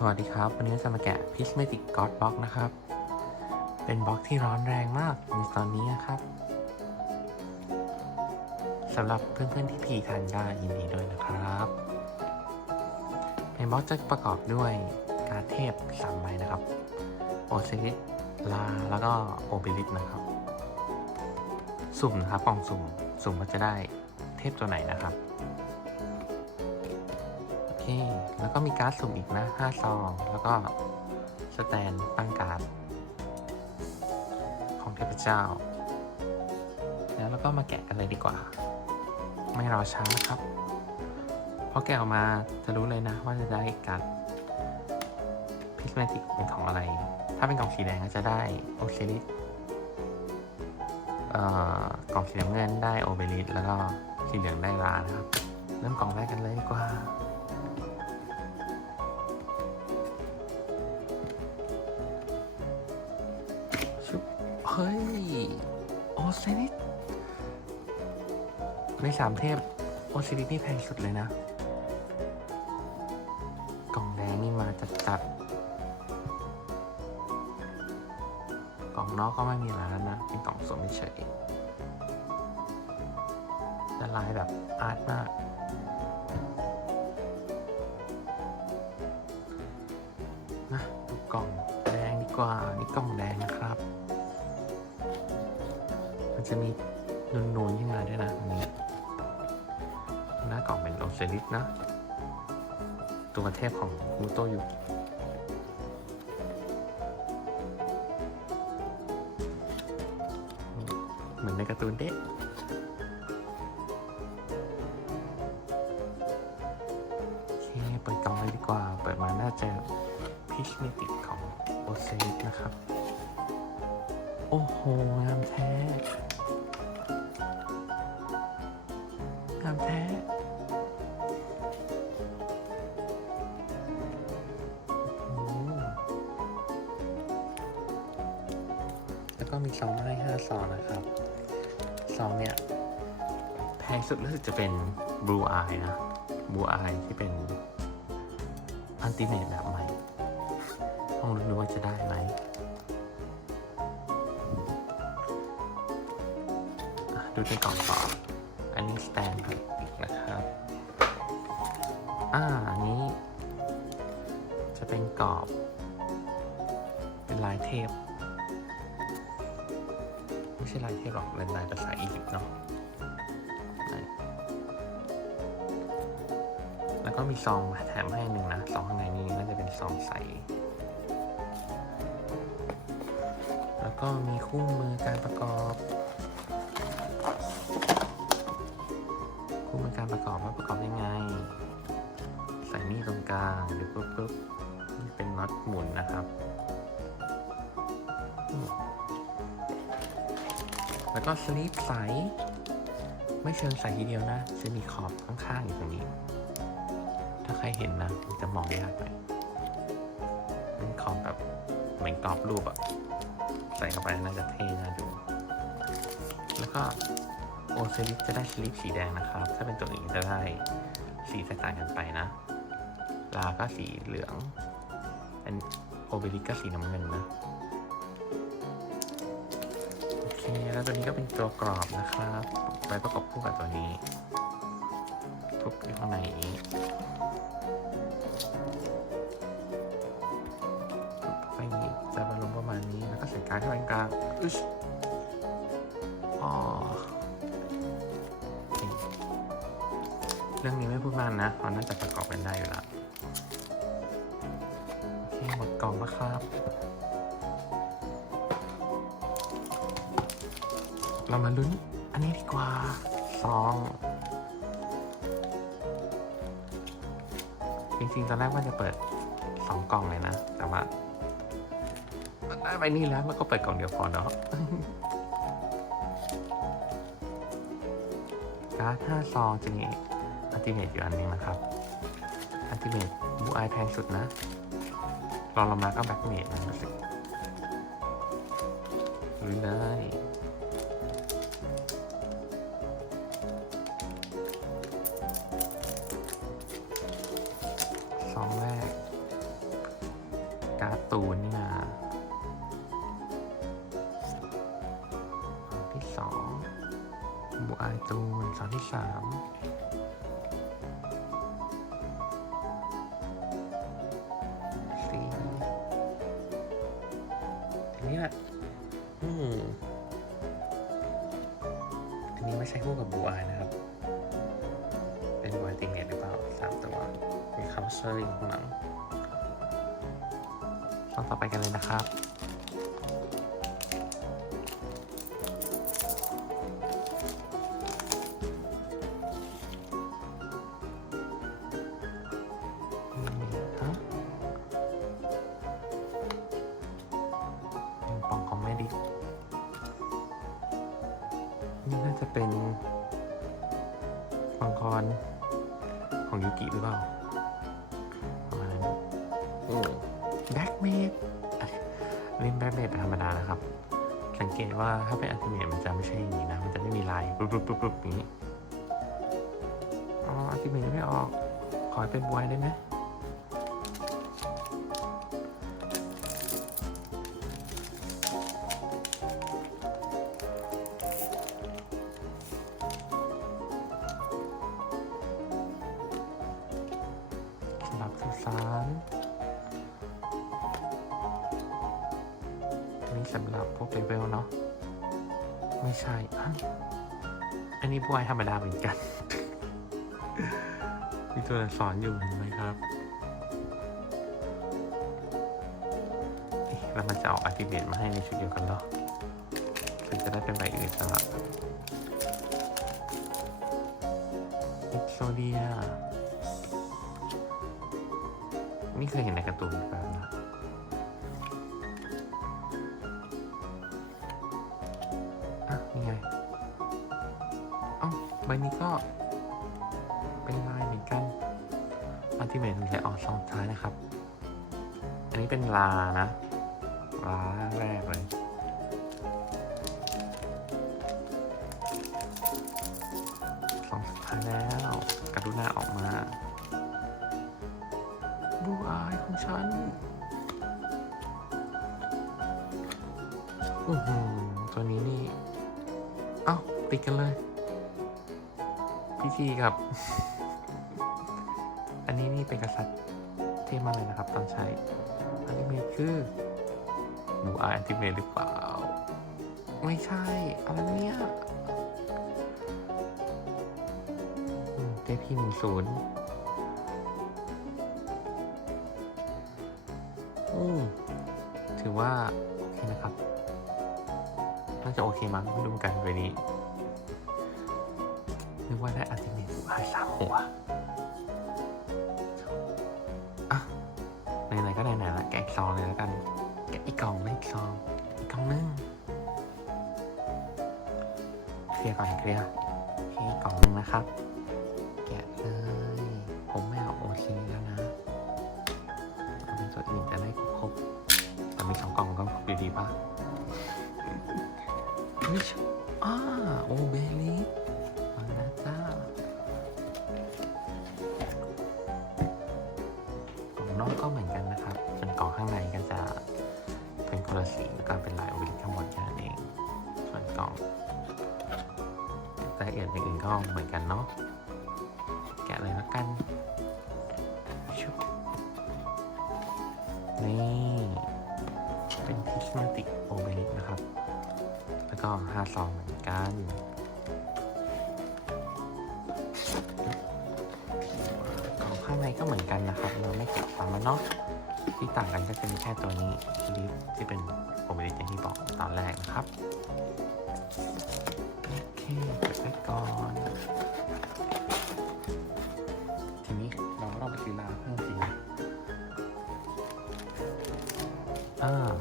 สวัสดีครับ วันนี้จะมาแกะ Prismatic God Box นะครับ เป็นบล็อกที่ร้อนแรงมากในตอนนี้นะครับสำหรับเพื่อนๆที่พีทันก็ยินดีด้วยนะครับ ในบล็อกจะประกอบด้วยการเทพ3ใบนะครับ โอซิลิสลา แล้วก็โอเบลิสนะครับ สุ่มนะครับกล่องสุ่ม สุ่มว่าจะได้เทพตัวไหนนะครับ แล้วก็มีการ์ดสุ่มอีกนะ5ซอง แล้วก็สแตนตั้งการ์ดของเทพเจ้า แล้วเราก็มาแกะกันเลยดีกว่า ไม่รอช้านะครับพอแกะออกมาจะรู้เลยนะว่าจะได้การ์ดพิสเมติกเป็นของอะไร ถ้าเป็นกล่องสีแดงก็จะได้โอเซลิสกล่องสีน้ำเงินได้โอเบลิสแล้วก็สีเหลืองได้ลานะครับ เริ่มกล่องแรกกันเลยดีกว่า ฮ้ย โอเซนิสในสามเทพ โอเซนิสนี่แพงสุดเลยนะ กล่องแดงนี่มาจัดจัดๆกล่องนอกก็ไม่มีรแล้วนะ เป็นกล่องสวมเฉยๆแต่ลายแบบอาร์ตมากนะดูกล่องแดงดีกว่า นี่กล่องแดงนะครับ จะมีนูนๆขึ้นมาด้วยนะอันนี้หน้ากล่องเป็นโอเซลิสนะ ตัวเทพของมูโตอยุเหมือนในการ์ตูนเด็กโอเคเปิดกล่องเลยดีกว่า เปิดมาน่าจะพิชเมติกของโอเซลิสนะครับ โอ้โห งามแท้ แล้วก็มีซองมาให้ห้าซองนะครับ ซองเนี่ยแพงสุดรู้สึกจะเป็น Blue Eye นะ Blue Eye ที่เป็นอันติเมตแบบใหม่ ต้องรู้ว่าจะได้ไหม ดูในกล่องต่อ อันนี้สแตนครับนะครับ อ่า อันนี้ จะเป็นกรอบ เป็นลายเทพ ช่ลายเทพหรอกเป็นลายภาษาอียิปต์เนาะแล้วก็มีซองแถมให้หนึ่งนะซองข้างในนี้น่าจะเป็นซองใส แล้วก็มีคู่มือการประกอบ ก็สลีปใส ไม่เชิงใสทีเดียวนะ จะมีขอบข้างๆอยู่ตรงนี้ ถ้าใครเห็นนะมันจะมองยากหน่อยเป็นขอบแบบเหมือนกรอบรูปอะใส่เข้าไปน่าจะเท่น่าดู แล้วก็โอเซลิสจะได้สลิปสีแดงนะครับ ถ้าเป็นตัวอื่นจะได้สีแตกต่างกันไปนะ ลาก็สีเหลืองเป็นโอเบลิสก็สีน้ำเงินนะ แล้วตัวนี้ก็เป็นตัวกรอบนะครับไว้ประกอบคู่กับตัวนี้ทุกอยู่ข้างในนี้ไปนี้จะมาลงประมาณนี้แล้วก็ใส่การที่ไว้กลางอึชอ๋อโอเคเรื่องนี้ไม่พูดมากนะมันน่าจะประกอบกันได้อยู่แล้วโอเคหมดกล่องแล้วครับ เรามาลุ้นอันนี้ดีกว่าซองจริงๆตอนแรกว่าจะเปิดสองกล่องเลยนะ แต่ว่ามันได้ไปนี่แล้วแล้วก็เปิดกล่องเดียวพอเนาะการ์ดห้าซองจะมีอัลติเมทอยู่อันหนึงนะครับอัลติเมทบูไอแพงสุดนะรองลงมาก็แบ็กเมทนะรู้สึกลุยเลยายตูนซองที่สามสี่อันนี้แหละอืมอันนี้ไม่ใช่คู่กับบูอายนะครับ เป็นบูอายติเมตหรือเปล่าสามตัวมีคัมเซอร์อยู่ข้างหลังซองต่อไปกันเลยนะครับ จะเป็นมังกรของยูกิหรือเปล่าประมาณนั้นโอ้แบ็กเมดเล่นแบ็กเมดเป็นธรรมดานะครับ สังเกตว่าถ้าเป็นอัลติเมทมันจะไม่ใช่อย่างนี้นะ มันจะไม่มีลายปุ๊บปุ๊บปุ๊บปุ๊บอย่างนี้ อ๋ออัลติเมทยังไม่ออก ขอให้เป็นบวยได้ไหม สำหรับสื่อสารนนี้สำหรับพวกเลเวลเนาะ ไม่ใช่อะอันนี้บวยธรรมดาเหมือนกัน มีตัวอักษรอยู่เห็นไหมครับแล้วมันจะออกอาร์ติเมตมาให้ในชุดเดียวกันเหรอถึงจะได้เป็นใบอื่นสลับอิกโซเดีย นี่เคยเห็นในการ์ตูนแบบนะอะนี่ไงเอ้าใบนี้ก็ เป็นลายเหมือนกันอัลติเมทมีแต่ออกสองท้ายนะครับ อันนี้เป็นลานะลาแรกเลย ติดกันเลยพิธีกับ อันนี้นี่เป็นกษัตริย์เท่มากเลยนะครับ ตอนใช้อันติเมทคือบูอายอันติเมหรือเปล่า ไม่ใช่ อะไรเนี่ยเจพีหนึ่งศูนย์ถือว่า โอเคนะครับ น่าจะโอเคมั้งไม่รู้เหมือนกันไปนี้ นึกว่าได้อัลติเมทหายสามหัวอะไหนๆก็ไหนๆละแกะอีกซองเลยแล้วกัน แกะอีกกล่องไม่อีกซอง อีกกล่องนึงเคลียร์ก่อนเคลียร์โอเคอีกกล่องนึงนะครับ แกะเลย ผมไม่เอาโอซีแล้วนะเอาเป็นตัวอื่นจะได้ครบๆแต่มีสองกล่องก็ครบอยู่ดีป่ะไม่ใช่ นอกก็เหมือนกันนะครับ ส่วนกล่องข้างในก็จะเป็นคนละสีแล้วก็เป็นลายโอเบลิสข้างบนแค่นั้นเอง ส่วนกล่องรายละเอียดอย่างอื่นก็เหมือนกันเนาะแกะเลยล้วกันชุบนี่เป็นพิสมาติกโอเบลิกนะครับ แล้วก็ห้าซองเหมือนกัน ข้างในก็เหมือนกันนะครับ เราไม่แกะตามมาเนาะที่ต่างกันก็จะมีแค่ตัวนี้ลิฟที่เป็นโอเบลิกอย่างที่บอกตอนแรกนะครับโอเคเก็บไว้ก่อน ทีนี้เราก็ต้องไปซื้อลาเพิ่มสินะอ่า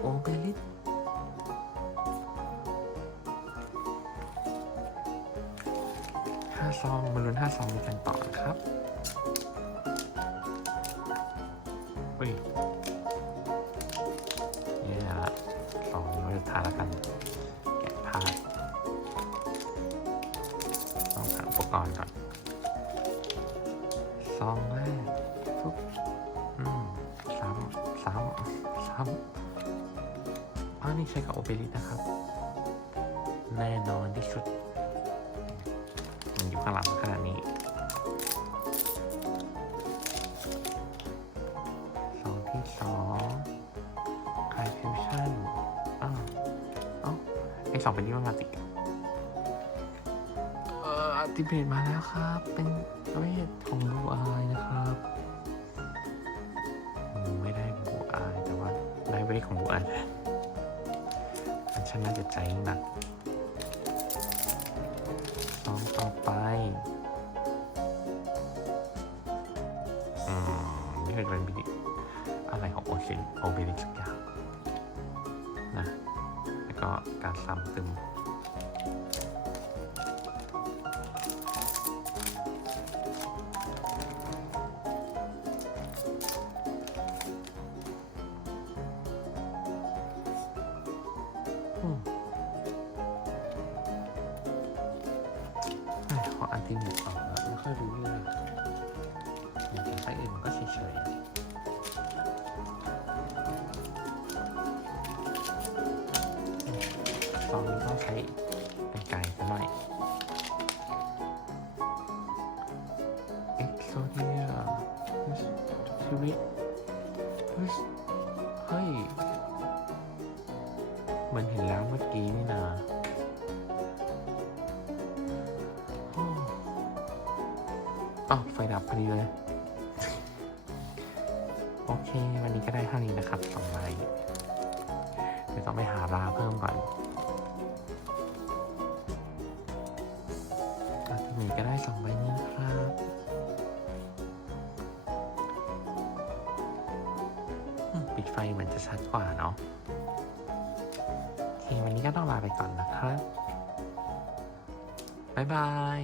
โอเบลิสห้าซองมาลุ้นห้าซองด้วยกันต่อนะครับ ปกรณ์ก่อนซองแรกปุ๊บอืมซ้ำซ้ครับอ้านี่ใช้กับโอเปริสนะครับ แน่นอนที่สุด มันอยู่ข้างหลังขนาดนี้สองที่สองคายฟิวชั่นอ้าวเอ้าไอสองเป็นที่ว่ามาติเอ่ออั ติเบตมาแล้วครับ เป็นเวทของบูอายนะครับมไม่ได้บูอายแต่ว่าได้เวทของบูอายแทนอันฉันน่าจะใจหนักซองต่อไปอืมนี่เป็นบิลิอะไรของโอเชนโอเบริสักอย่างนะแล้วก็การซ้ำซึม แต่ขออันที่หนึ่งออกแล้วไม่ค่อยรู้เรื่องอย่างไส้อื่นมันก็เฉยๆตอนนี้ต้องใช้เป็นไก่ซะหน่อยเอ็กโซเดียชีวิต อ้าวไฟดับพอดีเลย โอเค วันนี้ก็ได้เท่านี้นะครับสองใบเดี๋ยวต้องไปหาราเพิ่มก่อนอาทีนี้ก็ได้สองใบนี้นะครับปิดไฟเหมือนจะชัดกว่าเนาะโอเควันนี้ก็ต้องลาไปก่อนนะครับ บ๊ายบาย